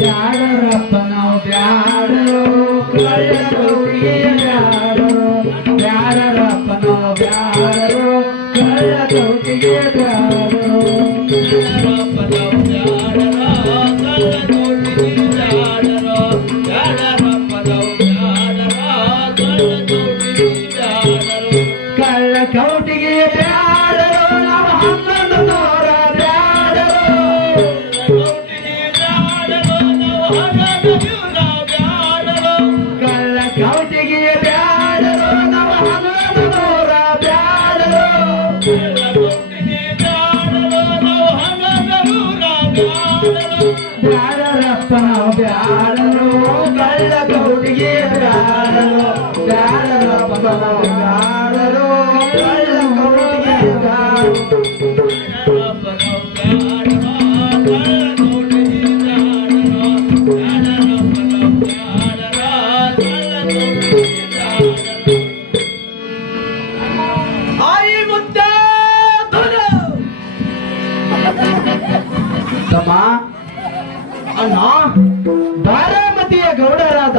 ಬ್ಯಾಡರಪ್ಪ ನಾವು ಬ್ಯಾಡರು ಕಳ್ಳರಿಗೆ ಬ್ಯಾಡರು ಬ್ಯಾಡರಪ್ಪ ನಾವು ಬ್ಯಾಡರು ಕಳ್ಳ ಕೌಟಿಗೆ ಬ್ಯಾಡರು ಕಳ್ಳ ಕೌಟಿಗೆ ಬ್ಯಾಡರು ನಾವು ಹನ್ನೊಂದನೂರ ಬ್ಯಾಡರು ಕಳ್ಳ ಕೌಟಿಗೆ ಬ್ಯಾಡರು ನಾವು ಹನ್ನೊಂದನೂರ ಬ್ಯಾಡರು ಬ್ಯಾಡರಪ್ಪ ನಾವು ಬ್ಯಾಡರು ಕಳ್ಳ ಕೌಟಿಗೆ ಬ್ಯಾಡರು ಬ್ಯಾಡರಪ್ಪ ನಾವು ಬ್ಯಾಡರು ಕಳ್ಳ ಕೌಟಿಗೆ ಬ್ಯಾಡರು ಆಯಿ ಮುದ್ದೆ ತಮ್ಮ ಅಣ್ಣ ಬಾರಾಮತಿಯ ಗೌಡರಾದ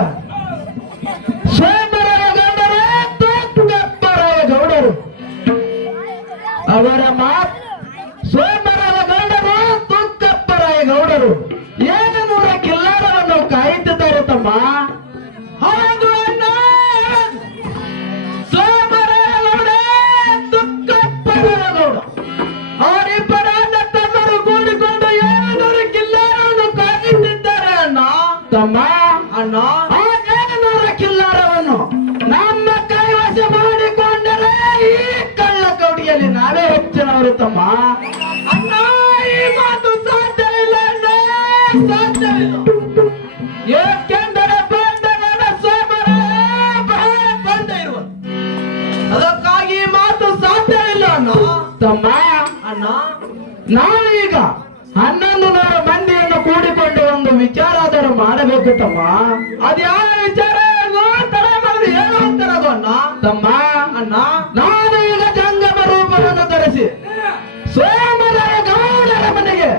ಸೋಮರಾಯ ಗೌಡರೇ ತುಕ್ಕಪ್ಪರಾಯ ಗೌಡರು ಅವರ ಮಾತ್ ಸೋಮರಾಯ ಗೌಡರು ತುಕ್ಕಪ್ಪರಾಯ ಗೌಡರು ಏನು ನೂರ ಕಿಲ್ಲಾರವನ್ನು ಕಾಯುತ್ತಿದ್ದಾರೆ ತಮ್ಮ ಹೌದು ಅಣ್ಣ ಸೋಮರಾಯ ಗೌಡ ತುಕ್ಕಪ್ಪರಾಯ ಗೌಡ ಅವರಿಬ್ಬರ ತಮ್ಮರು ಕೂಡಿಕೊಂಡು ಏಳನೂರು ಕಿಲ್ಲಾರವನ್ನು ಕಾಯುತ್ತಿದ್ದಾರೆ ಅಣ್ಣ ತಮ್ಮ ಅಣ್ಣ ಆ ಏಳನೂರ ಕಿಲ್ಲಾರವನ್ನು ನಮ್ಮ ಕೈವಶ ಮಾಡಿಕೊಂಡರೆ ಈ ಕಳ್ಳ ಕೌಡಿಯಲ್ಲಿ ನಾವೇ ಹೆಚ್ಚಿನವರು ತಮ್ಮ ಅಣ್ಣ ಈ ಮಾತು ಸಾಧ್ಯವಿಲ್ಲ ಅಣ್ಣ ಸಾಧ್ಯವಿಲ್ಲ ಏಕೆಂದರೆ ಬಂಧಗಳ ಸೋಮರಾಯ ಬಹಳ ಬಂಧ ಇರುವ ಅದಕ್ಕಾಗಿ ಈ ಮಾತು ಸಾಧ್ಯವಿಲ್ಲ ಅಣ್ಣ ತಮ್ಮ ಅಣ್ಣ ನಾವೀಗ 1100 ಮಂದಿಯನ್ನು ಕೂಡಿಕೊಂಡು ಒಂದು ವಿಚಾರಾದರೂ ಮಾಡಬೇಕು ತಮ್ಮ ಅದ್ಯಾವ ವಿಚಾರ ತಲೆ ಮರೆದು ಏನು ಅಂತಾರದು ಅಣ್ಣ ತಮ್ಮ ಅಣ್ಣ ನಾನು ಈಗ ಜಂಗಮ ರೂಪವನ್ನು ಧರಿಸಿ ಸೋಮರಾಯ ಗೌಡರ ಮನೆಗೆ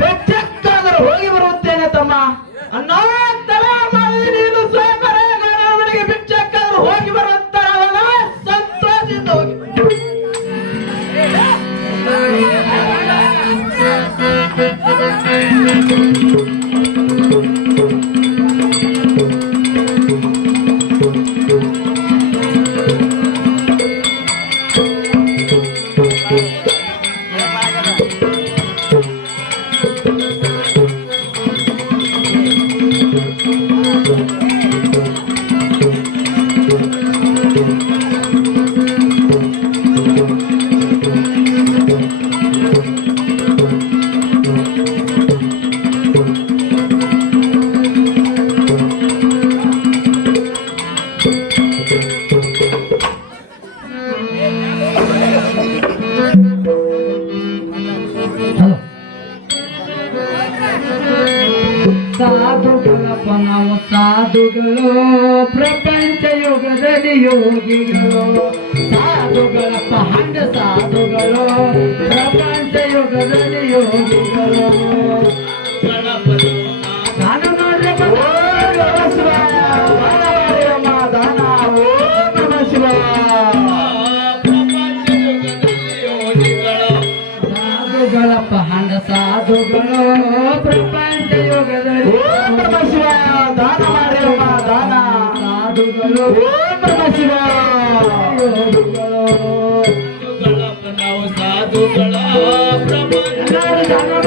ಬೆಚ್ಚಕ್ಕಾದರೂ ಹೋಗಿ ಬರುತ್ತೇನೆ ತಮ್ಮ ಅಣ್ಣ ತಲೆ ಮರೆದು ನೀನು ಸೋಮರಾಯ ಗೌಡರ ಮನೆಗೆ ಬೆಚ್ಚಕ್ಕಾದರೂ ಹೋಗಿ ಬರುತ್ತಾರಲ್ಲ ಸಂತೋಷದಿಂದ ಹೋಗಿ ಸಾಧುಗಳಪ್ಪ ನಾವು ಸಾಧುಗಳು ಪ್ರಪಂಚ ಯುಗದಲ್ಲಿ ಯೋಗಿಗಳು ಸಾಧುಗಳಪ್ಪ ಹಂಗ ಸಾಧುಗಳು ಪ್ರಪಂಚ ಯುಗದಲ್ಲಿ ಯೋಗಿಗಳು ನಾನು ನೋಡ್ರಿ ಸಾಧುಗಳಪ್ಪ ಹಂಗ ಸಾಧುಗಳು ಪ್ರಪಂಚ ಯುಗದಲ್ಲಿ ದಾನ ಮಾಡಿರುವ ದಾನ ಸಾಧುಗಳು ಯೋಗಿಗಳು ನಾವು ಸಾಧುಗಳ ಪ್ರಪಂಚ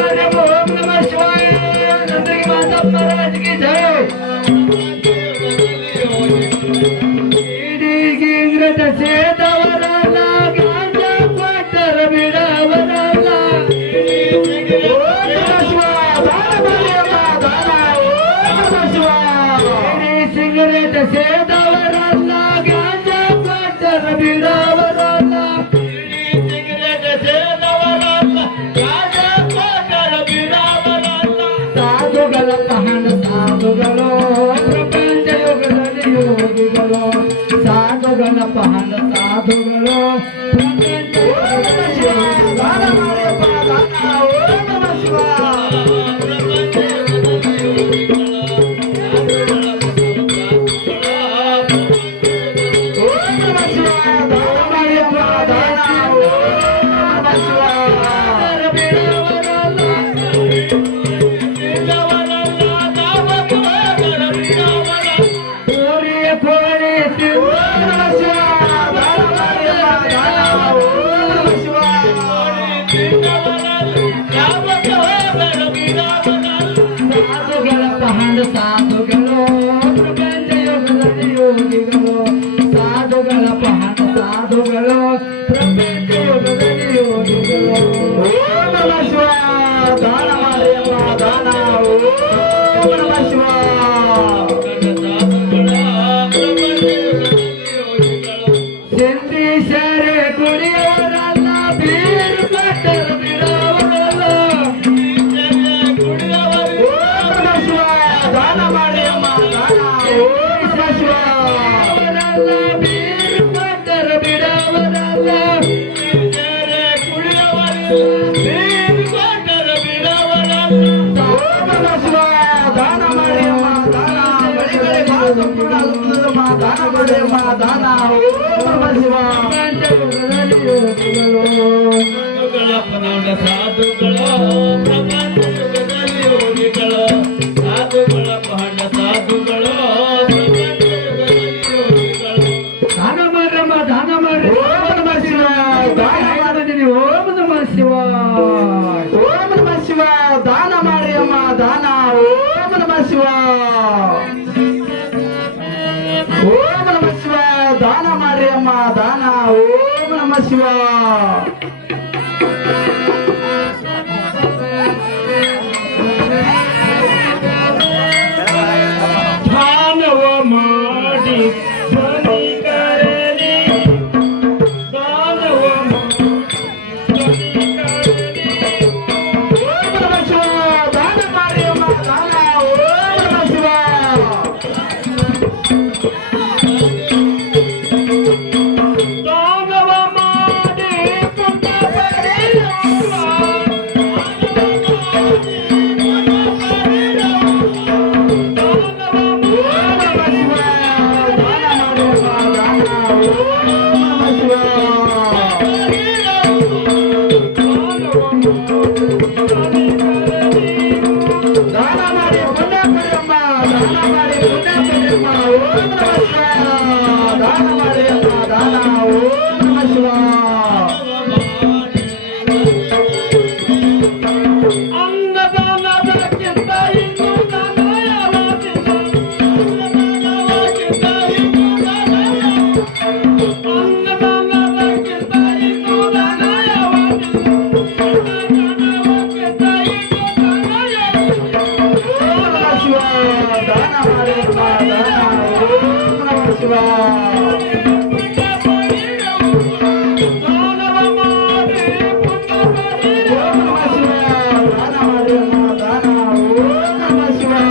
ಸಾಧುಗಳು ಪ್ರಪಂಚ ಯುಗದಲ್ಲಿ ಯೋಗಿಗಳು ಸಾಧುಗಳ ಪಹಂಡ ಸಾಧುಗಳು ಪ್ರಪಂಚ ಯುಗದಲ್ಲಿ ಯೋಗಿಗಳು ದಾನ ಮಾಡ್ರಮ್ಮ ದಾನ ಮಾಡ್ರಿ ಓಂ ನಮಃ ಶಿವಾಯ ದಾನ ಮಾಡಿದೀನಿ ಓಂ ನಮಃ ಶಿವಾಯ ಓಂ ನಮಃ ಶಿವಾಯ ದಾನ ಮಾಡಿ ಅಮ್ಮ ದಾನ ಓಂ ನಮಃ ಶಿವಾಯ ಓಂ ನಮಃ ಶಿವಾಯ ದಾನ ಮಾಡಿ ಅಮ್ಮ ದಾನ ಓಂ ನಮಃ ಶಿವಾಯ ದಾನವ ಮಾಡಿ ಧನಿಕರೇ ದಾನವ ಓಂ ನಮಃ ಶಿವಾಯ ದಾನ ಮಾಡಿ ಅಮ್ಮ ದಾನ ಓಂ ನಮಃ ಶಿವಾಯ ದಾನವ ಮಾಡಿ ದಾನ ಮಾಡಿ ಪುಣ್ಯ ಪಡೆಯಮ್ಮ ದಾನ ಮಾಡಿ ಪುಣ್ಯ ಪಡೆಯಮ್ಮ ಓಂ ನಮಃ ಶಿವಾಯ ದಾನ ಮಾಡಿ ಅಮ್ಮ ದಾನ ಓಂ ನಮಃ ಶಿವಾಯ ಅನ್ನದಾನದಕ್ಕಿಂತ ಇನ್ನೂ ದಾನ ಯಾವಾಗಿಲ್ಲ ಅನ್ನದಾನದಕ್ಕಿಂತ ಇನ್ನೂ ದಾನ ಅನ್ನದಾನದಕ್ಕಿಂತ ಇನ್ನೂ ದಾನ ಯಾವಾಗಿಲ್ಲ ಅನ್ನದಾನದಕ್ಕಿಂತ ಇನ್ನೂ ದಾನ ಯಾವಾಗಿಲ್ಲ ಓಂ ನಮಃ ಶಿವಾಯ ದಾನ ಮಾಡಿ ಅಮ್ಮ ದಾನ ಓಂ ನಮಃ ಶಿವಾಯ ಓಂ ನಮಃ ಶಿವಾಯ ದಾನ ಮಾಡಿ ಅಮ್ಮ ದಾನ ಓಂ ನಮಃ ಶಿವಾಯ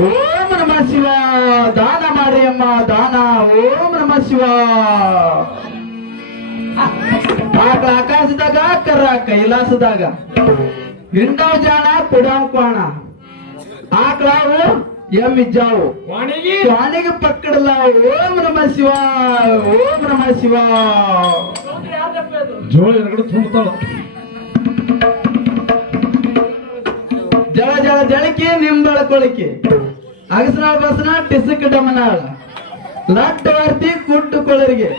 ಓಂ ನಮಃ ಶಿವಾಯ ದಾನ ಮಾಡಿ ಅಮ್ಮ ದಾನ ಓಂ ನಮಃ ಶಿವಾಯ ಆಕಾಶದಾಗ ಕರ್ರ ಕೈಲಾಸದಾಗ ಹಿಂಡಾವ್ ಜಾಣ ಕುಡಾವ್ ಕ್ವಾಣ ಆಕಳಾವು ಎಮ್ಮಿಜ್ಜಾವು ವಾಣಿಗೆ ಸ್ವಾಣಿಗೆ ಪಕ್ಕಡಲ್ಲ ಓಂ ನಮಃ ಶಿವಾಯ ಓಂ ನಮಃ ಶಿವಾಯ ಜೋಳ ಎರಡು ತುಂಬುತ್ತಾಳ ಜಳ ಜಳ ಜಳಕಿ ನಿಂಬಳಕೊಳಕಿ ಅಗಸನಾಳ ಬಸನ ಟಿಸಕ್ ಡಮನಾಳ ಲಟ್ ವರ್ತಿ ಕುಟ್ಟು ಕೊಳರಿಗೆ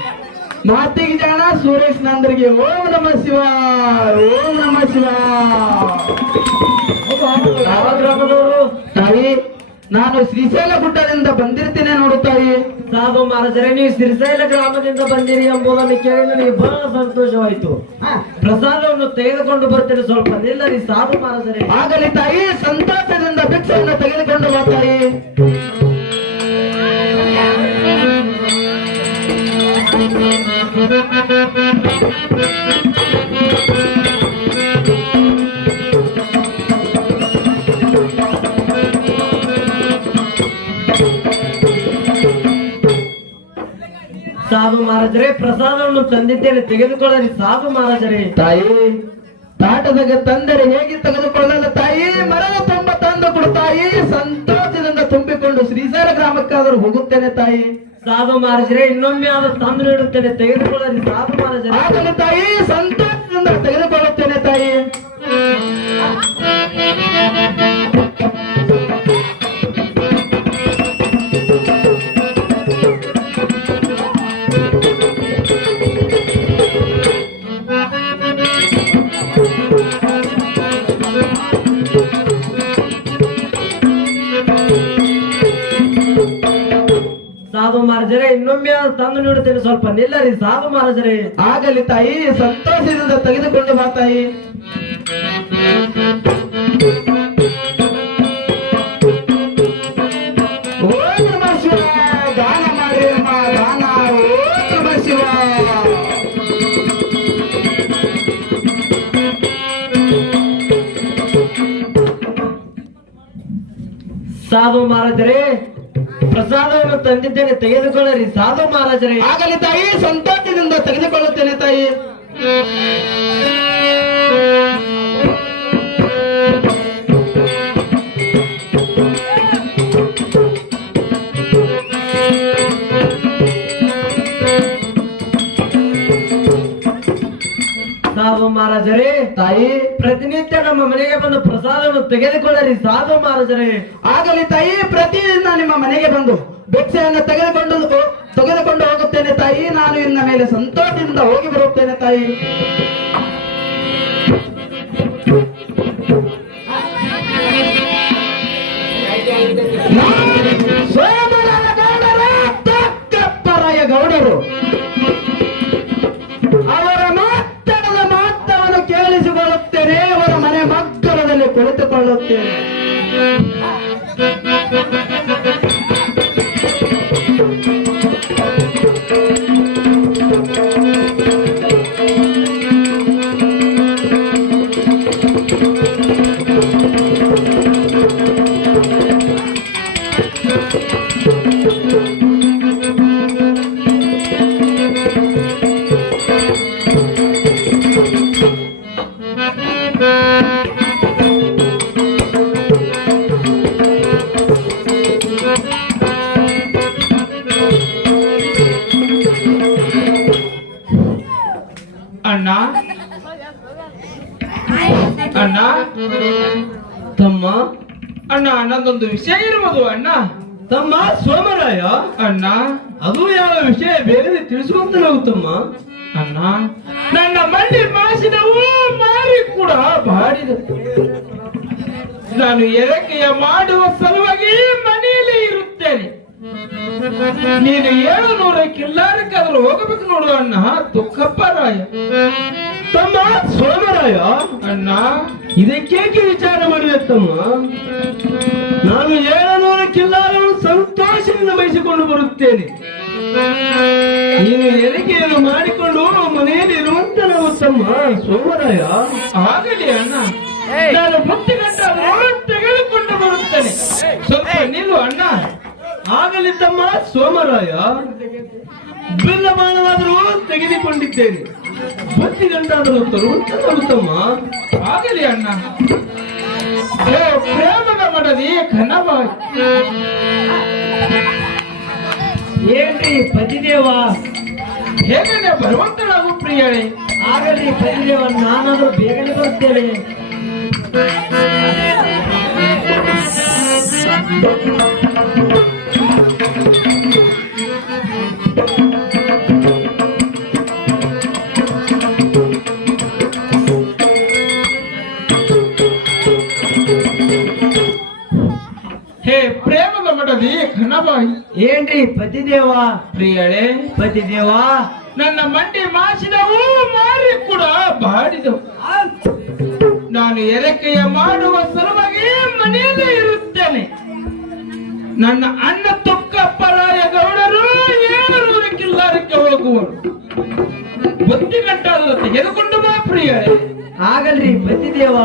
ಮಾತಿಗೆ ಜಾಣ ಸುರೇಶ್ ನಂದರಿಗೆ ಓಂ ನಮಃ ಶಿವಾಯ ಓಂ ನಮಃ ಯಾವ ಗ್ರಾಮದವರು ತಾಯಿ ನಾನು ಶ್ರೀಶೈಲ ಗುಡ್ಡದಿಂದ ಬಂದಿರ್ತೀನಿ ನೋಡು ತಾಯಿ ಸಾಧು ಮಹಾರಾಜರೇ ನೀವು ಸಿರಿಸೈಲ ಗ್ರಾಮದಿಂದ ಬಂದಿರಿ ಎಂಬುದನ್ನು ಕೇಳಿ ನನಗೆ ಬಹಳ ಸಂತೋಷವಾಯಿತು ಪ್ರಸಾದವನ್ನು ತೆಗೆದುಕೊಂಡು ಬರ್ತೇನೆ ಸ್ವಲ್ಪ ನಿಲ್ಲರಿ ಸಾಧು ಮಹಾರಾಜರೇ ಆಗಲಿ ತಾಯಿ ಸಂತೋಷದಿಂದ ಭಿಕ್ಷೆಯನ್ನು ತೆಗೆದುಕೊಂಡು ಬಾ ತಾಯಿ ಸಾಧು ಮಹಾರಾಜರೇ ಪ್ರಸಾದವನ್ನು ತಂದಿದ್ದೇನೆ ತೆಗೆದುಕೊಳ್ಳರಿ ಸಾಧು ಮಹಾರಾಜರೇ ತಾಯಿ ತಾಟದಾಗ ತಂದರೆ ಹೇಗೆ ತೆಗೆದುಕೊಳ್ಳಲು ತಾಯಿ ಮರದ ತುಂಬ ತಂದು ಕೊಡು ತಾಯಿ ಸಂತೋಷದಿಂದ ತುಂಬಿಕೊಂಡು ಶ್ರೀಶೈಲ ಗ್ರಾಮಕ್ಕಾದರೂ ಹೋಗುತ್ತೇನೆ ತಾಯಿ ಸಾಧು ಮಹಾರಾಜರೇ ಇನ್ನೊಮ್ಮೆ ಆದ ತಂದು ನೀಡುತ್ತೇನೆ ತೆಗೆದುಕೊಳ್ಳರಿ ಸಾಧು ಮಹಾರಾಜರೇ ಆಗಲಿ ತಾಯಿ ಸಂತೋಷದಿಂದ ತೆಗೆದುಕೊಳ್ಳುತ್ತೇನೆ ತಾಯಿ ಸಾಧು ಮಹಾರಾಜರೇ ಇನ್ನೊಮ್ಮೆ ಆದ ತಂದು ನೀಡುತ್ತೇನೆ ಸ್ವಲ್ಪ ನಿಲ್ಲರಿ ಸಾಧು ಮಹಾರಾಜರೇ ಆಗಲಿ ತಾಯಿ ಸಂತೋಷದಿಂದ ತೆಗೆದುಕೊಂಡು ಬಾ ತಾಯಿ ಓಂ ನಮಃ ಶಿವಾಯ ದಾನ ಮಾಡಿ ಅಮ್ಮ ದಾನ ಓಂ ನಮಃ ಶಿವಾಯ ಸಾಧು ಮಹಾರಾಜರೇ ಪ್ರಸಾದವನ್ನು ತಂದಿದ್ದೇನೆ ತೆಗೆದುಕೊಳ್ಳರಿ ಸಾಧು ಮಹಾರಾಜರೇ ಆಗಲಿ ತಾಯಿ ಸಂತೋಷದಿಂದ ತೆಗೆದುಕೊಳ್ಳುತ್ತೇನೆ ತಾಯಿ ಪ್ರತಿನಿತ್ಯ ನಮ್ಮ ಮನೆಗೆ ಬಂದು ಪ್ರಸಾದವನ್ನು ತೆಗೆದುಕೊಳ್ಳರಿ ಸಾಧು ಮಹಾರಾಜರೇ. ಆಗಲಿ ತಾಯಿ, ಪ್ರತಿದಿನ ನಿಮ್ಮ ಮನೆಗೆ ಬಂದು ಭಿಕ್ಷೆಯನ್ನು ತೆಗೆದುಕೊಂಡು ಹೋಗುತ್ತೇನೆ ತಾಯಿ. ನಾನು ಇನ್ನ ಮೇಲೆ ಸಂತೋಷದಿಂದ ಹೋಗಿ ಬರುತ್ತೇನೆ ತಾಯಿ. ಸೋಮರಾಯ ಗೌಡರ ತಕ್ಕಪ್ಪರಾಯ ಗೌಡರು ಅವರ ಮಾತವನ್ನು ಕೇಳಿಸಿಕೊಳ್ಳುತ್ತೇನೆ. ಅವರ ಮನೆ ಮಕ್ಕಳಲ್ಲಿ ಕುಳಿತುಕೊಳ್ಳುತ್ತೇನೆ. ಅಣ್ಣ ಅಣ್ಣ ತಮ್ಮ ಅಣ್ಣ, ನನ್ನದೊಂದು ವಿಷಯ ಇರುವುದು ಅಣ್ಣ. ತಮ್ಮ ಸೋಮರಾಯ, ಅಣ್ಣ ಅದು ಯಾವ ವಿಷಯ ಬೇಗನೆ ತಿಳಿಸುವಂತ ನಾವು ತಮ್ಮ. ಅಣ್ಣ, ನನ್ನ ಮಂಡಿ ಮಾಸಿದವು ಮಾರಿ ಕೂಡ ಬಾಡಿದ. ನಾನು ಎರಕೆಯ ಮಾಡುವ ಸಲುವಾಗಿ ಮನೆಯಲ್ಲಿ ಇರುತ್ತೇನೆ. ನೀನು 700 ಕಿಲ್ಲಾರಕ್ಕಾದ್ರೂ ಹೋಗಬೇಕು ನೋಡು ಅಣ್ಣ. ದುಃಖಪ್ಪರಾಯ ತಮ್ಮ ಸೋಮರಾಯ, ಅಣ್ಣ ಇದಕ್ಕೇಕೆ ವಿಚಾರ ಮಾಡಿದೆ ತಮ್ಮ? ನಾನು 700 ಕಿಲ್ಲಾರವನ್ನು ಸಂತೋಷದಿಂದ ಬಯಸಿಕೊಂಡು ಬರುತ್ತೇನೆ. ನೀನು ಎರಿಕೆಯನ್ನು ಮಾಡಿಕೊಂಡು ಮನೆಯಲ್ಲಿ ಇರುವಂತ ನಾವು ತಮ್ಮ ಸೋಮರಾಯ. ಆಗಲಿ ಅಣ್ಣ, ನಾನು ಬುತ್ತಿ ಗಂಟಾದರೂ ತೆಗೆದುಕೊಂಡು ಬರುತ್ತೇನೆ. ಸ್ವಲ್ಪ ನಿಲ್ಲು ಅಣ್ಣ. ಆಗಲಿ ತಮ್ಮ ಸೋಮರಾಯ, ಬಿಲ್ಲ ಬಾಣವಾದರೂ ತೆಗೆದುಕೊಂಡಿದ್ದೇನೆ. ಬುತ್ತಿ ಗಂಟಾದರೂ ತರುವಂತ ನಾವು ತಮ್ಮ. ಆಗಲಿ ಅಣ್ಣ. ಓ ಪ್ರೇಮದ ಮಡದಿ ಕನಬಾಯಿ, ಏನ್ರಿ ಪತಿದೇವ, ಹೇಗನೆ ಬರುವಂತಳಾಗು ಪ್ರಿಯಳೇ. ಆಗಲಿ ಪತಿದೇವ, ನಾನಾದ್ರೂ ಬೇಗನೆ ಬರ್ತೇನೆ. ಹೇ ಪ್ರೇಮದ ಮಡದಿ ಕನಬಾಯಿ, ಏನ್ರಿ ಪತಿದೇವ, ಪ್ರಿಯಳೇ. ಪತಿದೇವ, ನನ್ನ ಮಂಡಿ ಮಾಸಿದವು ಮಾರಿ ಕೂಡ ಬಾಡಿದವು. ನಾನು ಎರಕೆಯ ಮಾಡುವ ಸಲುವಾಗಿ ಮನೆಯಲ್ಲೇ ಇರುತ್ತೇನೆ. ನನ್ನ ಅಣ್ಣ ತುಕ್ಕಪ್ಪರಾಯ ಗೌಡರು 700 ಕಿಲ್ಲಾರಕ್ಕೆ ಹೋಗುವರು. ಬುತ್ತಿ ಗಂಟಾದರೂ ತೆಗೆದುಕೊಂಡು ಬಾ ಪ್ರಿಯಳೇ. ಆಗಲ್ರಿ ಪತಿದೇವ.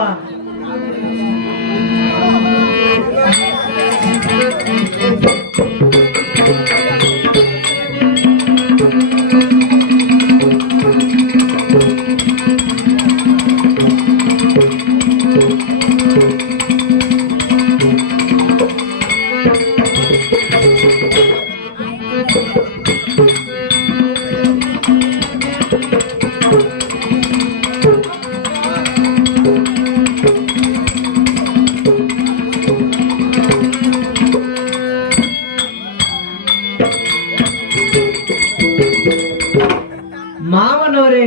ಮಾವನವರೇ,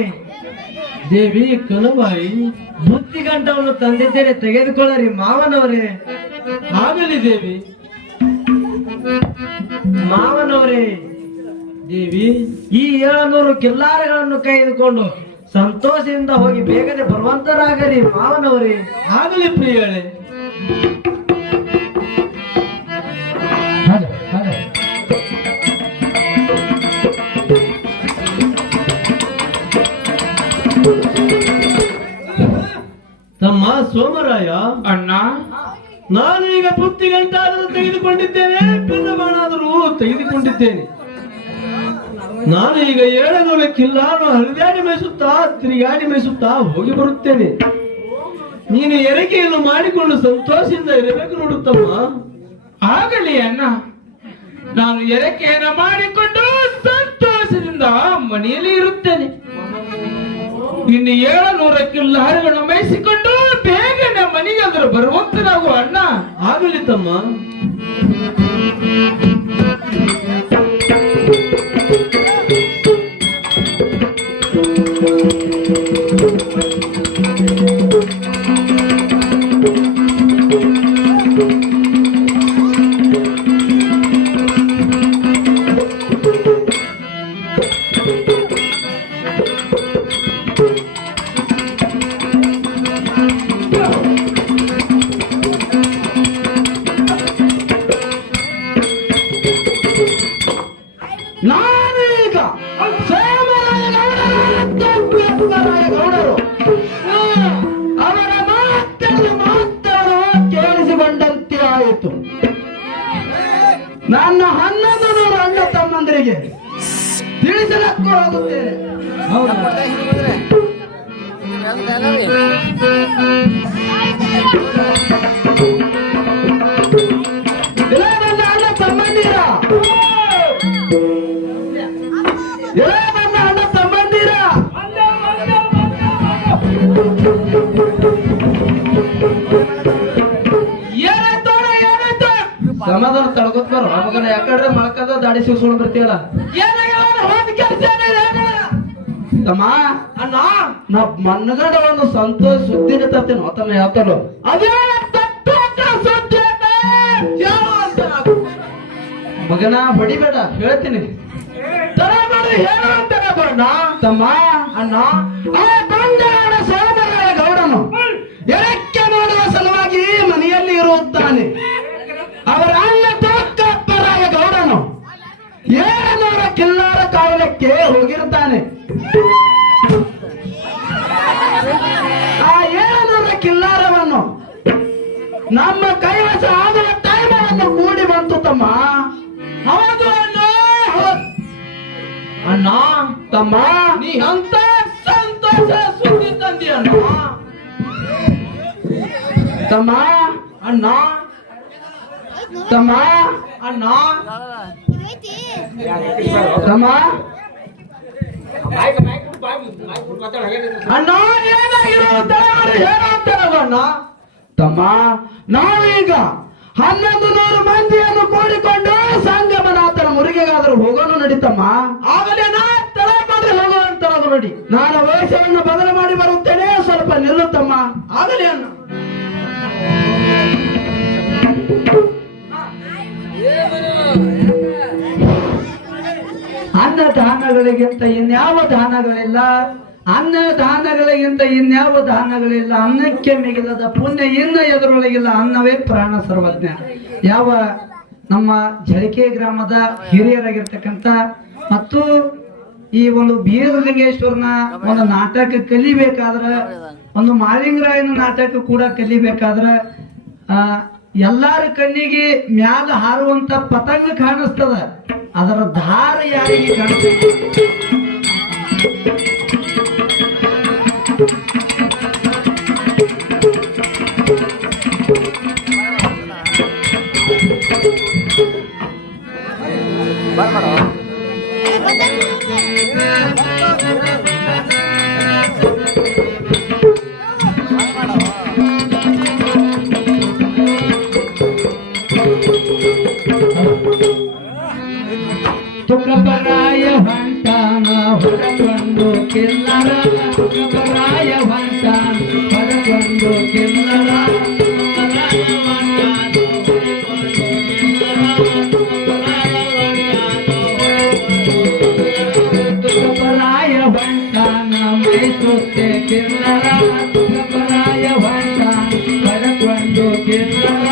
ದೇವಿ ಕನಬಾಯಿ, ಬುತ್ತಿ ಗಂಟವನ್ನು ತಂದಿದ್ದೇನೆ, ತೆಗೆದುಕೊಳ್ಳರಿ ಮಾವನವರೇ. ಆಗಲಿ ದೇವಿ. ಮಾವನವರೇ, ದೇವಿ, ಈ 700 ಕಿಲ್ಲಾರಗಳನ್ನು ಕೈದುಕೊಂಡು ಸಂತೋಷದಿಂದ ಹೋಗಿ ಬೇಗನೆ ಬರುವಂತರಾಗಲಿ ಮಾವನವರೇ. ಆಗಲಿ ಪ್ರಿಯಳೇ. ತಮ್ಮ ಸೋಮರಾಯ, ಅಣ್ಣ, ನಾನು ಈಗ ಬುತ್ತಿ ಗಂಟಾದರೂ ತೆಗೆದುಕೊಂಡಿದ್ದೇನೆ, ಬಿಲ್ಲ ಬಾಣಾದರೂ ತೆಗೆದುಕೊಂಡಿದ್ದೇನೆ. ನಾನು ಈಗ 700 ಕಿಲ್ಲಾರು ಹರಿದಾಡಿ ಮೇಯಿಸುತ್ತಾ ತಿರುಗಾಡಿ ಮೇಯಿಸುತ್ತಾ ಹೋಗಿ ಬರುತ್ತೇನೆ. ನೀನು ಎರಕೆಯನ್ನು ಮಾಡಿಕೊಂಡು ಸಂತೋಷದಿಂದ ಇರಬೇಕು ನೋಡುತ್ತಮ್ಮ. ಆಗಲಿ ಅಣ್ಣ, ನಾನು ಎರಕೆಯನ್ನು ಮಾಡಿಕೊಂಡು ಸಂತೋಷದಿಂದ ಮನೆಯಲ್ಲಿ ಇರುತ್ತೇನೆ. ಇನ್ನು 700 ಕಿಲ್ಲಾರಿಗಳನ್ನು ಮೇಯಿಸಿಕೊಂಡು ಬೇಗನೆ ಮನೆಗೆ ಅಂದ್ರೆ ಬರುವಂತನಾಗುವ ಅಣ್ಣ. ಆಗಲಿ ತಮ್ಮ. ನಾನೀಗ ಗೌಡರು ಅವರ ಮಾತನ್ನು ಕೇಳಿಸಿಕೊಂಡಂತೆ ಆಯಿತು. ನನ್ನ 1100 ಅಣ್ಣ ತಮ್ಮಂದರಿಗೆ ತಿಳಿಸಲಕ್ಕೂ ಹೋಗುತ್ತೇನೆ. ನನ್ನ ಅಣ್ಣ ತಮ್ಮಂದಿರ, ನನ್ನ ಅಣ್ಣ ತಮ್ಮಂದಿರ, ಸಮಾಧಾನ ತಳ್ಕೊತ್ ಬರೋ ಮಗನ. ಯಾಕಂದ್ರೆ ಮಳಕದ ದಾಡಿ ಸಿಗ್ಸ್ಕೊಂಡ್ ಬರ್ತೀಯಲ್ಲ. ತಮ್ಮ ಅಣ್ಣ ನಾ ಮನ್ನಗಡ ಒಂದು ಸಂತೋಷ ಸುದ್ದಿನ ತರ್ತೇನೆ ತಮ್ಮ. ಯಾವತ್ತಲ್ಲ ಅದೇ ಸುದ್ದಿ ಮಗನ ಹೊಡಿಬೇಡ, ಹೇಳ್ತೀನಿ. ತಮ್ಮ ಅಣ್ಣ ಆ ಬಂಗಾರ ಸೋದರ ಗೌಡನು ಎರಕ್ಕೆ ಮಾಡುವ ಸಲುವಾಗಿ ಮನೆಯಲ್ಲಿ ಇರುತ್ತಾನೆ. ಅವರ ಅಣ್ಣ ತೋಕಪ್ಪರಾಯ ಗೌಡನು 700 ಕಿಲ್ಲಾರ ಕಾವಲಕ್ಕೆ ಹೋಗಿರ್ತಾನೆ. ಆ 700 ಕಿಲ್ಲಾರವನ್ನು ನಮ್ಮ ಕೈವಶ ಆಗುವ ಟೈಮನ್ನು ಕೂಡಿ ಬಂತು ತಮ್ಮ. ಹೌದು ಅಣ್ಣ. ತಮ್ಮ ನೀ ಅಂತ ಸಂತೋಷ ಸುದ್ದಿ ತಂದಿ ಅಣ್ಣ. ತಮ್ಮ ಅಣ್ಣ ತಮ್ಮ ಅಣ್ಣ ತಮ್ಮ ಅಣ್ಣ ಏನಾಗಿರೋ ಹೇಳೋಣ. ತಮ್ಮ ನಾವೀಗ 1100 ಮಂದಿಯನ್ನು ಕೂಡಿಕೊಂಡು ಸಂಗಮನಾಥನ ಮುರುಗೆಗಾದರೂ ಹೋಗೋಣ ನಡೀತಮ್ಮ. ಆಗಲೇ ನಾ ತಲೆ ಮಾಡಿ ಹೋಗುವಂತ ನೋಡಿ. ನಾನು ವೇಷವನ್ನು ಬದಲು ಮಾಡಿ ಬರುತ್ತೇನೆ, ಸ್ವಲ್ಪ ನಿಲ್ಲುತ್ತಮ್ಮ. ಆಗಲಿ ಅಣ್ಣ. ಅನ್ನದಾನಗಳಿಗಿಂತ ಇನ್ಯಾವ ದಾನಗಳಿಲ್ಲ, ಅನ್ನದಾನಗಳಿಗಿಂತ ಇನ್ಯಾವ ದಾನಗಳಿಲ್ಲ. ಅನ್ನಕ್ಕೆ ಮಿಗಿಲದ ಪುಣ್ಯ ಇನ್ನ ಎದುರೊಳಗಿಲ್ಲ. ಅನ್ನವೇ ಪ್ರಾಣ ಸರ್ವಜ್ಞ. ಯಾವ ನಮ್ಮ ಜಳಕೆ ಗ್ರಾಮದ ಹಿರಿಯರಾಗಿರ್ತಕ್ಕಂಥ ಮತ್ತು ಈ ಒಂದು ಬೀರಲಿಂಗೇಶ್ವರನ ಒಂದು ನಾಟಕ ಕಲಿಬೇಕಾದ್ರ, ಒಂದು ಮಾಳಿಂಗರಾಯನ ನಾಟಕ ಕೂಡ ಕಲಿಬೇಕಾದ್ರ ಎಲ್ಲಾರ ಕಣ್ಣಿಗೆ ಮ್ಯಾಲ ಹಾರುವಂತ ಪತಂಗ ಕಾಣಿಸ್ತದ, ಅದರ ದಾರ ಯಾರಿಗೆ ಕಾಣಿಸ್ತದೆ? ತುಕಬರಾಯ ಹೊಂಟಾನ ಹೊರಕೊಂಡು ಕಿಲ್ಲರ, ತುಕಬರಾಯ ಹೊಂಟಾನ ಹೊರಕೊಂಡು ಕಿಲ್ಲರ, ತುಕಬರಾಯ ಹೊಂಟಾನ ಮೈಸೂತೆ ಕಿಲ್ಲರ, ತುಕಬರಾಯ ಹೊಂಟಾನ ಹೊರಕೊಂಡು ಕಿಲ್ಲರ,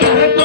ಕರಕೊಂಡು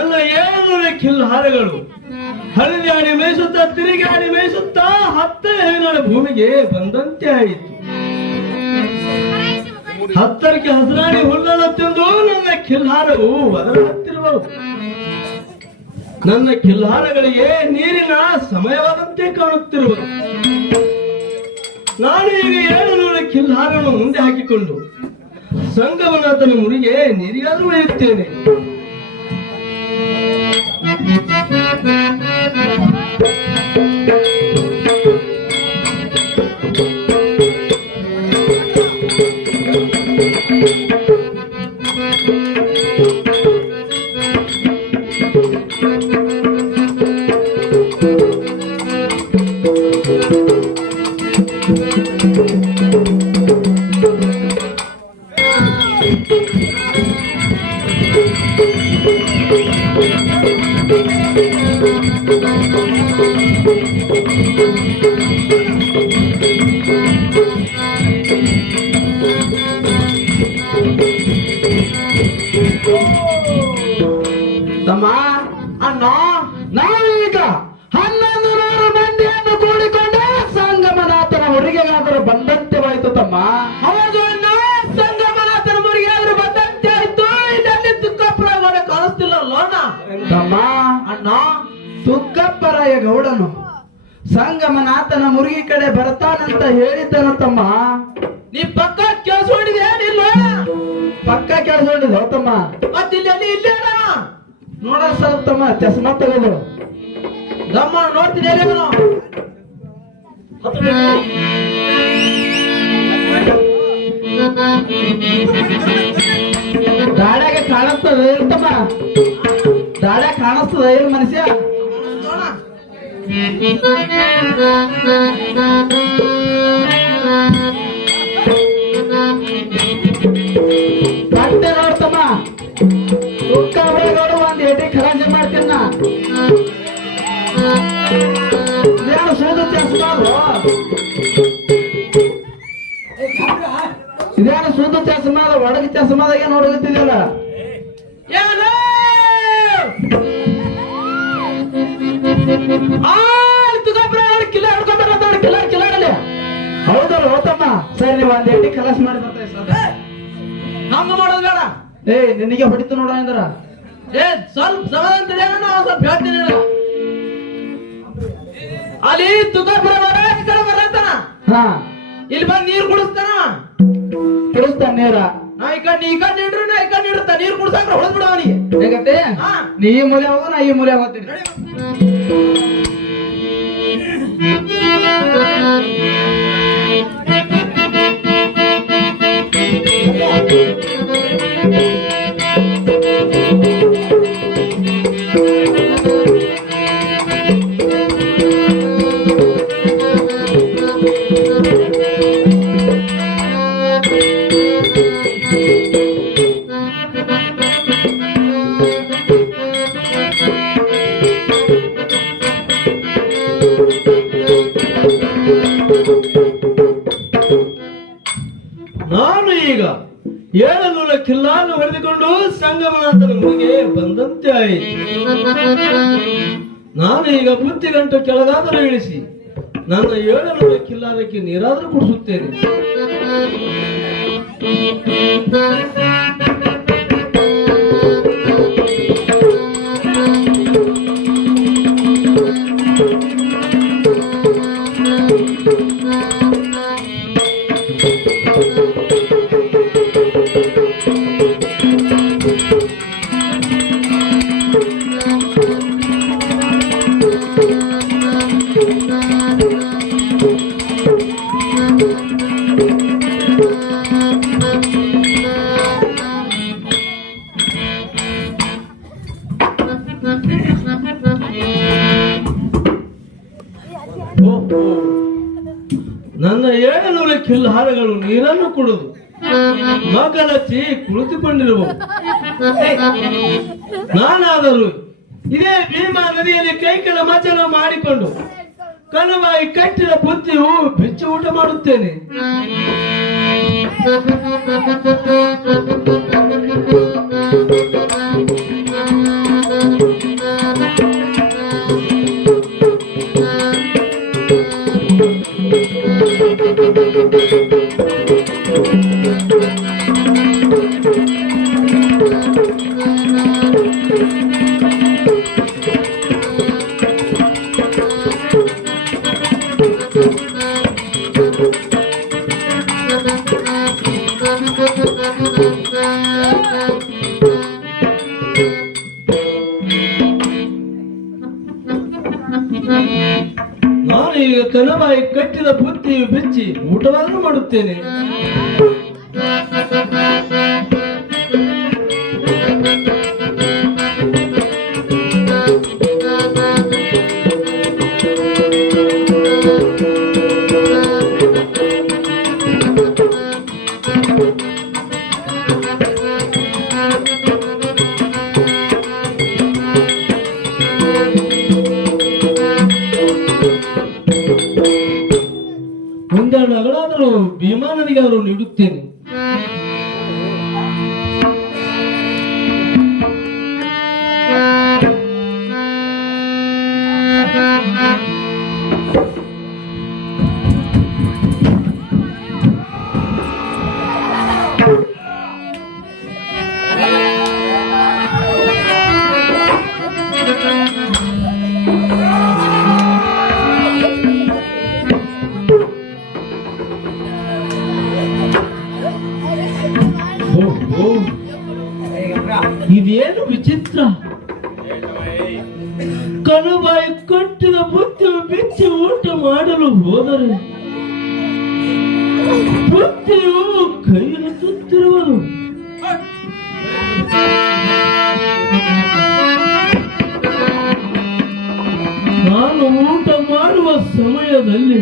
ನನ್ನ 700 ಕಿಲ್ಹಾರಗಳು ಹರಿದಾಡಿ ಮೇಯಿಸುತ್ತಾ ತಿರುಗಾಡಿ ಮೇಯಿಸುತ್ತಾ 10 ಹೆಣ್ಣಳ ಭೂಮಿಗೆ ಬಂದಂತೆ ಆಯಿತು. 10ಕ್ಕೆ ಹಸಿರಾಡಿ ಹುಲ್ಲನ್ನು ತಿಂದು ನನ್ನ ಕಿಲ್ಹಾರವು ಒದರುತ್ತಿರುವವು. ನನ್ನ ಕಿಲ್ಹಾರಗಳಿಗೆ ನೀರಿನ ಸಮಯವಾದಂತೆ ಕಾಣುತ್ತಿರುವುದು. ನಾನು ಈಗ 700 ಕಿಲ್ಹಾರವನ್ನು ಮುಂದೆ ಹಾಕಿಕೊಂಡು ಸಂಗಮನಾಥನ ಮುರಿಗೆ ನೀರಿಗಾದರೂ ಒಯ್ಯುತ್ತೇನೆ. ತಮ್ಮ ಅಣ್ಣ, ನಾವೀಗ 1100 ಮಂದಿಯನ್ನು ಕೂಡಿಕೊಂಡು ಸಂಗಮನಾಥನ ಮುರಿಗೆಗಾದರೂ ಬಂದಂತೆವಾಯಿತು ತಮ್ಮ. ಹೌದು ಅಣ್ಣ, ಸಂಗಮನಾಥನ ಮುರಿಗೆ ಆದ್ರೂ ಬಂದಂತೆ ಆಯ್ತು. ಇಲ್ಲಿ ತುಕ್ಕಪ್ಪರ ಕಾಣಿಸ್ತಿಲ್ಲ ಅಣ್ಣ. ತಮ್ಮ ಅಣ್ಣ, ತುಕ್ಕಪ್ಪರಾಯ ಗೌಡನು ಸಂಗಮನಾಥನ ಮುರುಗಿ ಕಡೆ ಬರ್ತಾನಂತ ಹೇಳಿದ್ದನು ತಮ್ಮ. ನೀ ಪಕ್ಕ ಕೇಳಿಸ್ಕೊಂಡಿದ್ಯಾ? ನಿಲ್ಲ ಪಕ್ಕ ಕೇಳಿಸ್ಕೊಂಡಿದ್ದ ತಮ್ಮ. ಮತ್ತಿಲ್ಲ ಇಲ್ಲೇ ನೋಡ ಸ್ವಲ್ಪ ತಮ್ಮ, ಚಸ್ಮಾ ತಗೋದು. ದಮ್ಮ ನೋಡ್ತೀನಿ. ದಾಡ್ಯಾಗ ಕಾಣಿಸ್ತದ ತಮ್ಮ, ದಾಡ್ಯಾಗ ಕಾಣಿಸ್ತದ ಏನು ಮನುಷ್ಯ? ಕಟ್ಟೆ ನೋಡ್ತಮ್ಮ, ನೋಡು ಒಂದ್ ಏಟಿ ಖರಾಜಿ ಮಾಡ್ತೀನಿ ನಾ. ಇದೇನು ಸೂದು ಚಸ್ಮಾದು? ಇದೇನು ಸೂದು ಚಸ್ಮಾದ? ಒಡಗ ಚಸ್ಮಾದಾಗ ಏನು ಹುಡುಗುತ್ತಿದ್ಯಲ್ಲ? ಹೌದಲ್ಲ ಹೋತಮ್ಮ? ಸರಿ, ನೀವು ಒಂದ್ ಏಟಿ ಕಲಾಸ್ ಮಾಡಿ ಬರ್ತಾ ಹಂಗ ಮಾಡೋದು ಬೇಡ. ನಿನಗೆ ಹೊಡಿತು ನೋಡ ಅಂದ್ರ ಸ್ವಲ್ಪ ಸಮಾಧಾನ ಸ್ವಲ್ಪ ಹೇಳ್ತೀನಿ. ಅಲ್ಲಿ ತುಕಾಪುರ ಬರತಾನ, ಹಾ, ಇಲ್ಲಿ ಬಂದ್ ನೀರ್ ಕುಡಿಸ್ತಾನ. ಕುಡಿಸ್ತಾನ ನೀರ. ನಾ ಈ ಕಡೆ ನೀಡ್ರು, ನಾ ಈ ಕಡೆ ನೀಡುತ್ತ. ನೀರ್ ಕುಡ್ಸಾಕ್ರೆ ಹೊಡೆದ್ ಬಿಡ ಅವನಿಗೆ. ಹೇಗತ್ತೆ? ನೀ ಈ ಮೂಲೆ ಹೋಗು, ನಾ ಈ ಮೂಲೆ ಹೋಗ್ತೀನಿ. ನಾನು ಈಗ 700 ಕಿಲ್ಲಾನ್ನು ಹೊಡೆದುಕೊಂಡು ಸಂಗಮನಾಥನ ಮುರಿಗೆ ಬಂದಂತೆ ಆಯಿತು. ನಾನು ಈಗ ಬುತ್ತಿ ಗಂಟು ಕೆಳಗಾದರೂ ಇಳಿಸಿ ನನ್ನ 700 ಕಿಲ್ಲಾರಕ್ಕೆ ನೀರಾದರೂ ಕುಡಿಸುತ್ತೇನೆ. ನನ್ನ 700 ಕಿಲ್ಹಾರಗಳು ನೀರನ್ನು ಕುಡಿದು ಮಗಲಚ್ಚಿ ಕುಳಿತುಕೊಂಡಿರಬಹುದು. ನಾನಾದರೂ ಇದೇ ಭೀಮಾ ನದಿಯಲ್ಲಿ ಕೈಕಲ ಮಚನ ಮಾಡಿಕೊಂಡು ಕನುವಾಯಿ ಕಟ್ಟಿದ ಬುತ್ತಿಯು ಬೆಚ್ಚ ಊಟ ಮಾಡುತ್ತೇನೆ. ನಾನು ಈಗ ಕನವಾಯಿ ಕಟ್ಟಿದ ಬುತ್ತಿಯು ಬಿಚ್ಚಿ ಊಟವನ್ನು ಮಾಡುತ್ತೇನೆ. ಒಂದೆರಡು ಅಗಳಾದರೂ ಭೀಮಾನನಿಗಾದರೂ ನೀಡುತ್ತೇನೆ. ಇದೇನು ವಿಚಿತ್ರ, ಕನುಬಾಯಿ ಕಟ್ಟಿದ ಬುತ್ತಿಯು ಬಿಚ್ಚಿ ಊಟ ಮಾಡಲು ಹೋದರೆ ಬುತ್ತಿಯು ಕೈಯಲ್ಲಿ ಸುತ್ತಿರುವುದು. ನಾನು ಊಟ ಮಾಡುವ ಸಮಯದಲ್ಲಿ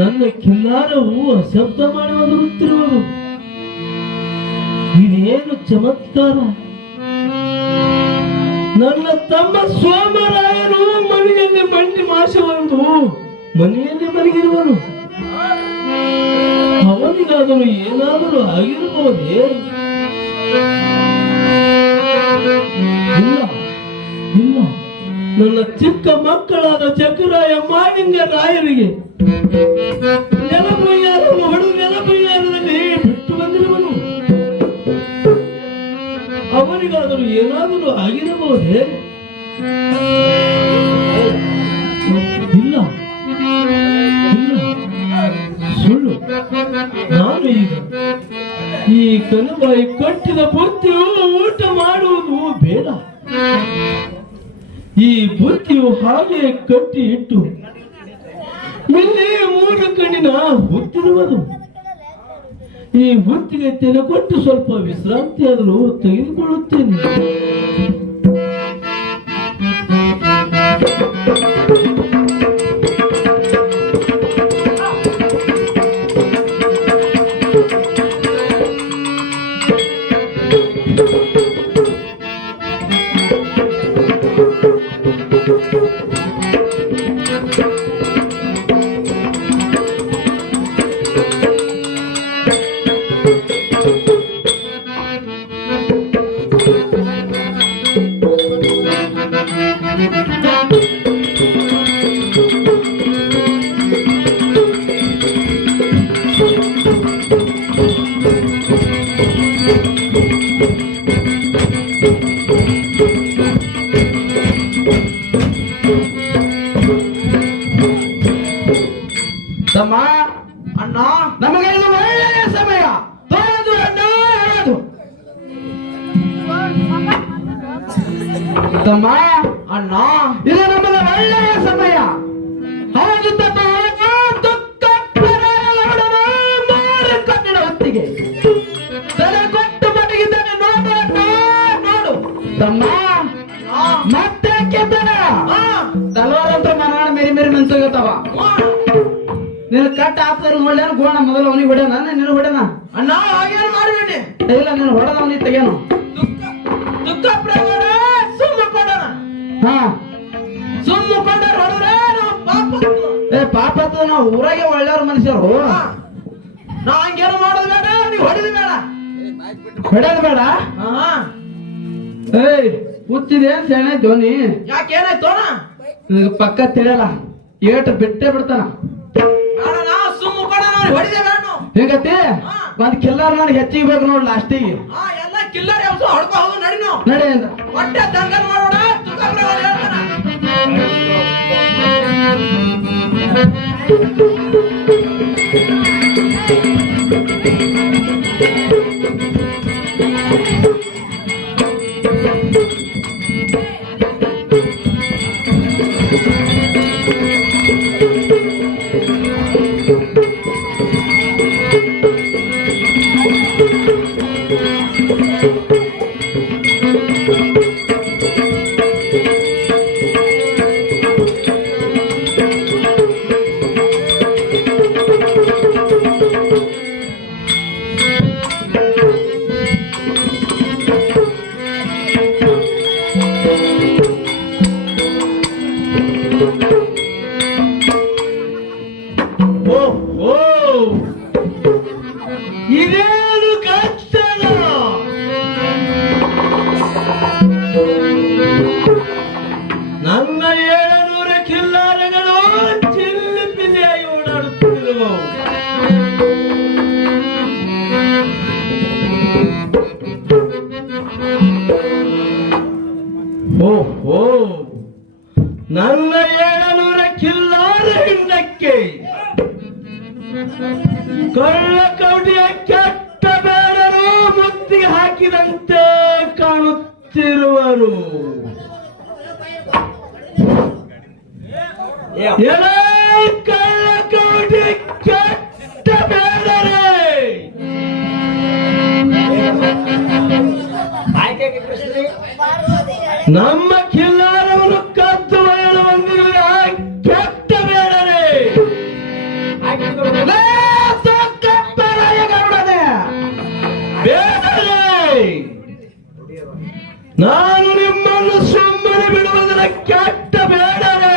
ನನ್ನ ಕಿಲ್ಲಾರವು ಅಶಬ್ದ ಮಾಡಿ ಒದರುತ್ತಿರುವುದು. ಇದೇನು ಚಮತ್ಕಾರ! ನನ್ನ ತಮ್ಮ ಸೋಮರಾಯನು ಮನೆಯಲ್ಲಿ ಮಂಡಿ ಮಾಸವೆಂದು ಮನೆಯಲ್ಲಿ ಮಲಗಿರುವನು. ಅವನಿಗಾದರೂ ಏನಾದರೂ ಆಗಿರಬಹುದೇ? ಇಲ್ಲ ಇಲ್ಲ, ನನ್ನ ಚಿಕ್ಕ ಮಕ್ಕಳಾದ ಚಕ್ರಾಯ ಮಾಲಿಂಗ ರಾಯರಿಗೆ ನೆಲಬಯ್ಯಾರದಲ್ಲಿ ಬಿಟ್ಟು ಬಂದಿರುವನು. ಅವನಿಗಾದರೂ ಏನಾದರೂ ಆಗಿರಬಹುದೇ? ಇಲ್ಲ ಇಲ್ಲ, ಸುಳ್ಳು. ನಾನು ಈಗ ಈ ಕನುಬಾಯಿ ಕಟ್ಟಿದ ಬುತ್ತಿಯು ಊಟ ಮಾಡುವುದು ಬೇಡ. ಈ ಬುತ್ತಿಯು ಹಾಗೆ ಕಟ್ಟಿ ಇಟ್ಟು ಇಲ್ಲಿ 3 ಕಣ್ಣಿನ ಹುತ್ತಿರುವುದು. ಈ ಹುತ್ತಿಗೆ ತೆಲೆ ಕೊಟ್ಟು ಸ್ವಲ್ಪ ವಿಶ್ರಾಂತಿಯಾದರೂ ತೆಗೆದುಕೊಳ್ಳುತ್ತೇನೆ. ತಮ್ಮ, ಅಣ್ಣ, ನಮಗೆ ಇದು ಒಳ್ಳೆಯ ಸಮಯ. ತೋರದು ಅಣ್ಣ, ಹೇಳೋದು. ತಮ್ಮ, ಅಣ್ಣ, ಇದು ನಮಗೆ ಒಳ್ಳೆಯ ಸಮಯ. ಹೌದು ತಮ್ಮ, ಕಣ್ಣಿನ ಹೊತ್ತಿಗೆ ತಲೆ ಕೊಟ್ಟು ಮಟಗಿದ್ದಾನೆ. ನೋಡು ತಮ್ಮ, ಮತ್ತೆ ತಲವಾರಂತ ಮನಾಣ ಮೇರಿ ಮೇರಿ ಮೆನ್ಸೋಗತ್ತವ. ನೀನು ಕಟ್ಟ ಹಾಕ್ತಾರ ನೋಡ್ಯಾನ ಗೋಣ ಮೊದಲು ಅವನಿಗೆ ಹೊಡ್ಯಾನ, ನೀನು ಹೊಡ್ಯಾನ ಅಣ್ಣ. ಹಾಗೇನು ಮಾಡಬೇಡಿ. ಇಲ್ಲ, ನೀನು ಹೊಡೆದ ಅವನಿಗೆ ತೆಗೇನು. ದುಃಖ ಪ್ರಕಾರ ಸುಮ್ಮ ಕೊಡೋಣ. ಹಾ, ಸುಮ್ಮ ಕೊಂಡ್ರೆ ಹೊಡೆದ್ರೆ ಪಾಪ ನಾವು ಊರಾಗೆ ಒಳ್ಳೆಯವ್ರ ಮನುಷ್ಯರು. ನಾ ಹಂಗೇನು ಮಾಡೋದು ಬೇಡ, ನೀವು ಹೊಡೆದು ಬೇಡ, ಹೊಡೆದು ಬೇಡ. ಏಯ್, ಹುಚ್ಚಿದೆ ಸೆಣೆ ಧ್ವನಿ ಯಾಕೆ ಏನಾಯ್ತು ಅಣ್ಣ? ನಿನಗೆ ಪಕ್ಕ ತಿಳಿಯಲ್ಲ ಏಟ್ ಬಿಟ್ಟೆ ಬಿಡ್ತಾನ ಅಣ್ಣ ಸುಮ್ಮ ಕಣ ಹೊಡಿದೆ ಬೇಡ ಹೇಗತಿ ಒಂದ್ ಕಿಲ್ಲರ್ ನನಗೆ ಹೆಚ್ಚಿಗೆ ಬೇಕು ನೋಡ್ ಲಾಸ್ಟಿಗೆ ಎಲ್ಲ ಕಿಲ್ಲರ್ ಯಾವ ಹೊಡ್ಕೊ ಹೋಗು ನಡಿ ನಾವು ನಡಿ ಅಂತ ಹೊಟ್ಟೆ ದಂಗಲ್ ಮಾಡೋಣ ತುಕಾಬ್ರವ್ರು ಹೇಳ್ತಾನ ಇದೇನು ಕಷ್ಟನ ನನ್ನ 700 ಕಿಲ್ಲಾರಗಳು ಚಿಲ್ಲಿ ಪಿಲ್ಲಿಯಾಗಿ ಓಡಾಡುತ್ತಿರುವವು. ಓಹೋ ನನ್ನ 700 ಕಿಲ್ಲಾರ ಹಿಂಡಕ್ಕೆ ಕಳ್ಳ ಕೌಟಿಯ ಕೆಟ್ಟ ಬೇಡರು ಮುತ್ತಿಗೆ ಹಾಕಿದಂತೆ ಕಾಣುತ್ತಿರುವರು. ಕಳ್ಳ ಕೌಟಿ ಕೆಟ್ಟ ಬೇಡರೇ, ನಮ್ಮ ಕಿಲ್ಲಾರವನ್ನು ಕದ್ದು ಒಯ್ಯಲು ಬಂದಿರುವ ಕೆಟ್ಟ ಬೇಡರೇ, ನಾನು ನಿಮ್ಮನ್ನು ಸುಮ್ಮನೆ ಬಿಡುವುದರ ಕೆಟ್ಟ ಬೇಡರೇ,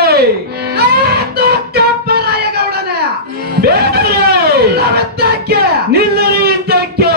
ಬೇಡರೇ ನಿಲ್ಲರಿ ಇದ್ದಕ್ಕೆ.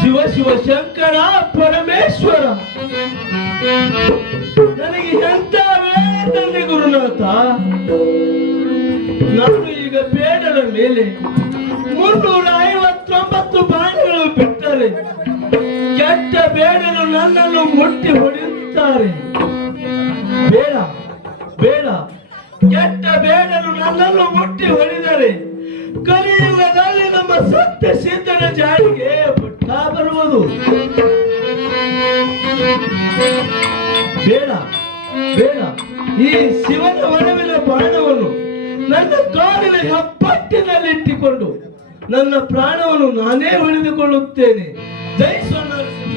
ಶಿವ ಶಿವ ಶಂಕರ ಪರಮೇಶ್ವರ, ನನಗೆ ಎಂತ ವೇಳೆ ತಂದೆ ಗುರುನಾಥ. ನಾನು ಈಗ ಬೇಡರ ಮೇಲೆ 359 ಬಾಣಗಳು ಬಿಟ್ಟರೆ ಕೆಟ್ಟ ಬೇಡರು ನನ್ನನ್ನು ಮುಟ್ಟಿ ಹೊಡೆಯುತ್ತಾರೆ. ಬೇಡ ಬೇಡ, ಕೆಟ್ಟ ಬೇಡರು ನನ್ನನ್ನು ಮುಟ್ಟಿ ಹೊಡೆದರೆ ಕಲಿಯುಗದಲ್ಲಿ ನಮ್ಮ ಸತ್ಯ ಸಿದ್ಧನ ಜಾರಿಗೆ ಪಟ್ಟ ಬರುವುದು. ಬೇಡ ಬೇಡ, ಈ ಶಿವನ ಒಡವಿನ ಬಾಣವನ್ನು ನನ್ನ ಕಾಲಿನ ಹೆಪ್ಪಟ್ಟಿನಲ್ಲಿಟ್ಟುಕೊಂಡು ನನ್ನ ಪ್ರಾಣವನ್ನು ನಾನೇ ಉಳಿದುಕೊಳ್ಳುತ್ತೇನೆ. ಜೈ ಸೋಮನರಸಿಂಹ.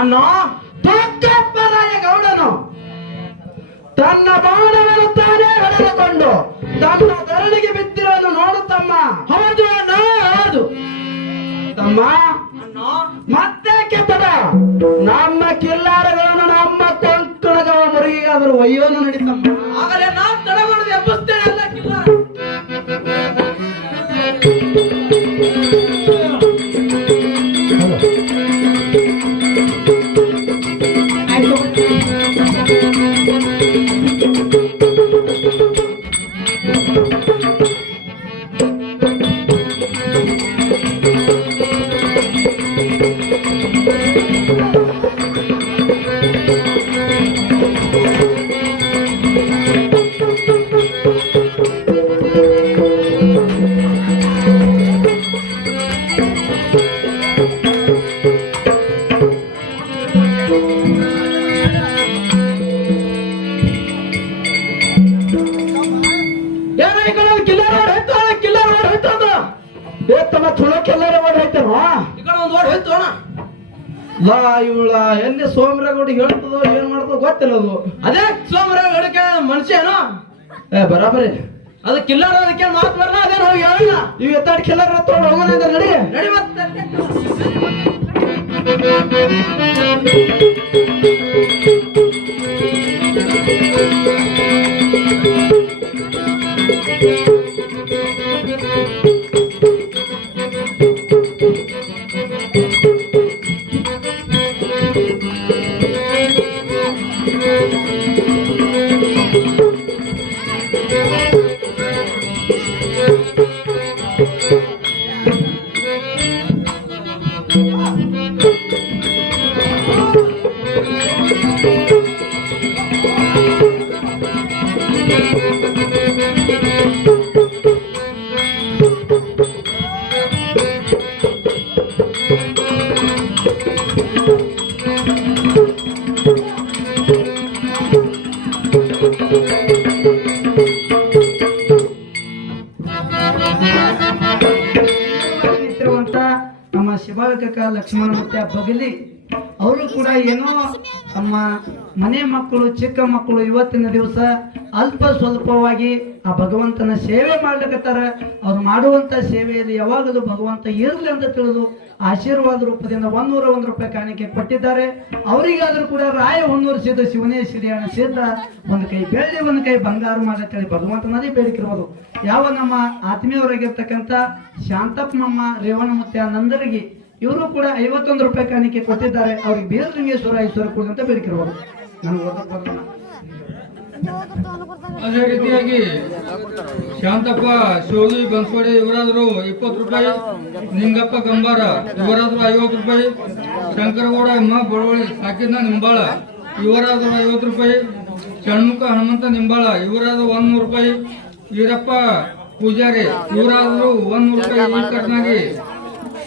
ಅಣ್ಣ ತೊಕ್ಕಪ್ಪರಾಯ ಗೌಡನು ತನ್ನ ಬಾಣವನ್ನು ತಾನೇ ಹೊಡೆದುಕೊಂಡು ತನ್ನ ಧರಣಿಗೆ ಬಿದ್ದಿರೋದು ನೋಡುತ್ತಮ್ಮ. ಹೌದು ಅಣ್ಣ, ಹೌದು ತಮ್ಮ. ಮತ್ತೆ ಯಾಕೆ ತಡ? ನಮ್ಮ ಕಿಲ್ಲಾರಗಳನ್ನು ನಮ್ಮ ಕೊಂಕಣಗವ ಮುರುಗಿಗಾದರೂ ಒಯ್ಯೋನು ನಡೀತಮ್ಮ. ಆಗಲೇ ನಾನು ತಡ ಮಾಡೋದು ಎಬ್ಬಿಸ್ತೇನೆ ಎಲ್ಲ ಕಿಲ್ಲಾರ. ಇವಳ ಎಲ್ಲಿ ಸೋಮರಾಗುಡಿ ಹೇಳ್ತದೋ ಏನ್ ಮಾಡ್ತದೋ ಗೊತ್ತಿಲ್ಲ ಅದು. ಅದೇ ಸೋಮರಾಗ ಹೇಳಕ್ಕೆ ಮನುಷ್ಯನು ಬರಾಬರಿ ಅದು ಕಿಲ್ಲಾರ ಅದಕ್ಕೆ ಮಾತು ಬರಲ್ಲ. ಅದೇ ಹೋಗಿ ಹೇಳಲ್ಲ. ಇವ್ ಎತ್ತಾಡ್ ಕಿಲ್ಲರ್ ತಗೊಂಡು ಹೋಗೋಣ ಅಂದ್ರೆ ನಡಿ ನಡಿ ಮತ್ತೆ. ನಮ್ಮ ಶಿವಾಲಕ ಲಕ್ಷ್ಮಣ ಮತ್ತೆ ಬಗಲಿ ಅವರು ಕೂಡ ಏನೋ ತಮ್ಮ ಮನೆ ಮಕ್ಕಳು ಚಿಕ್ಕ ಮಕ್ಕಳು ಇವತ್ತಿನ ದಿವಸ ಅಲ್ಪ ಸ್ವಲ್ಪವಾಗಿ ಆ ಭಗವಂತನ ಸೇವೆ ಮಾಡ್ಲಿಕತ್ತಾರ. ಅವ್ರು ಮಾಡುವಂತ ಸೇವೆಯಲ್ಲಿ ಯಾವಾಗಲೂ ಭಗವಂತ ಇರಲಿ ಅಂತ ತಿಳಿದು ಆಶೀರ್ವಾದ ರೂಪದಿಂದ 101 ರೂಪಾಯಿ ಕಾಣಿಕೆ ಕೊಟ್ಟಿದ್ದಾರೆ. ಅವರಿಗಾದ್ರೂ ಕೂಡ ರಾಯ ಹೊನ್ನೂರಿಸಿದ ಶಿವನೇ ಶ್ರೀಯಾಣ ಸಿದ್ಧ ಒಂದು ಕೈ ಬೆಳ್ಳಿ ಒಂದು ಕೈ ಬಂಗಾರ ಮಾಡತ್ತೇಳಿ ಭಗವಂತನದೇ ಬೇಡಿಕಿರ್ಬೋದು. ಯಾವ ನಮ್ಮ ಆತ್ಮೀಯವರಾಗಿರ್ತಕ್ಕಂಥ ಶಾಂತಪ್ಪಮ್ಮ ರೇವಣ ಮುತ್ಯ ನಂದರಿಗೆ ಇವರು ಕೂಡ 51 ರೂಪಾಯಿ ಕಾಣಿಕೆ ಕೊಟ್ಟಿದ್ದಾರೆ. ಅವ್ರಿಗೆ ಬೀರಲಿಂಗೇಶ್ವರ ಈಶ್ವರ ಕೂಡ ಅಂತ ಬೇಡಿಕಿರ್ಬೋದು. ನನಗೆ ಓದಕ್ಕೆ ಬರೋಣ. ಅದೇ ರೀತಿಯಾಗಿ ಶಾಂತಪ್ಪ ಶಿವಗಿ ಬನ್ಸೋಡೆ ಇವರಾದ್ರು 20 ರೂಪಾಯಿ, ನಿಂಗಪ್ಪ ಗಂಬಾರ ಇವರಾದ್ರು 50 ರೂಪಾಯಿ, ಶಂಕರಗೌಡ ಎಮ್ಮ ಬಡವಳಿ ಸಾಕಿದ್ನ ನಿಂಬಾಳ ಇವರಾದ್ರು 50 ರೂಪಾಯಿ, ಷಣ್ಮುಖ ಹನುಮಂತ ನಿಂಬಾಳ ಇವರಾದ್ರು 100 ರೂಪಾಯಿ, ಈರಪ್ಪ ಪೂಜಾರಿ ಇವರಾದ್ರು 100 ರೂಪಾಯಿ ಈ ಕಟ್ನಾಗಿ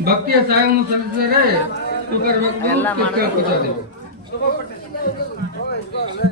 ಭಕ್ತಿಯ ಸಹಾಯವನ್ನು ಸಲ್ಲಿಸಿದರೆ ಕೇಳ್ಕೊತಾರೆ.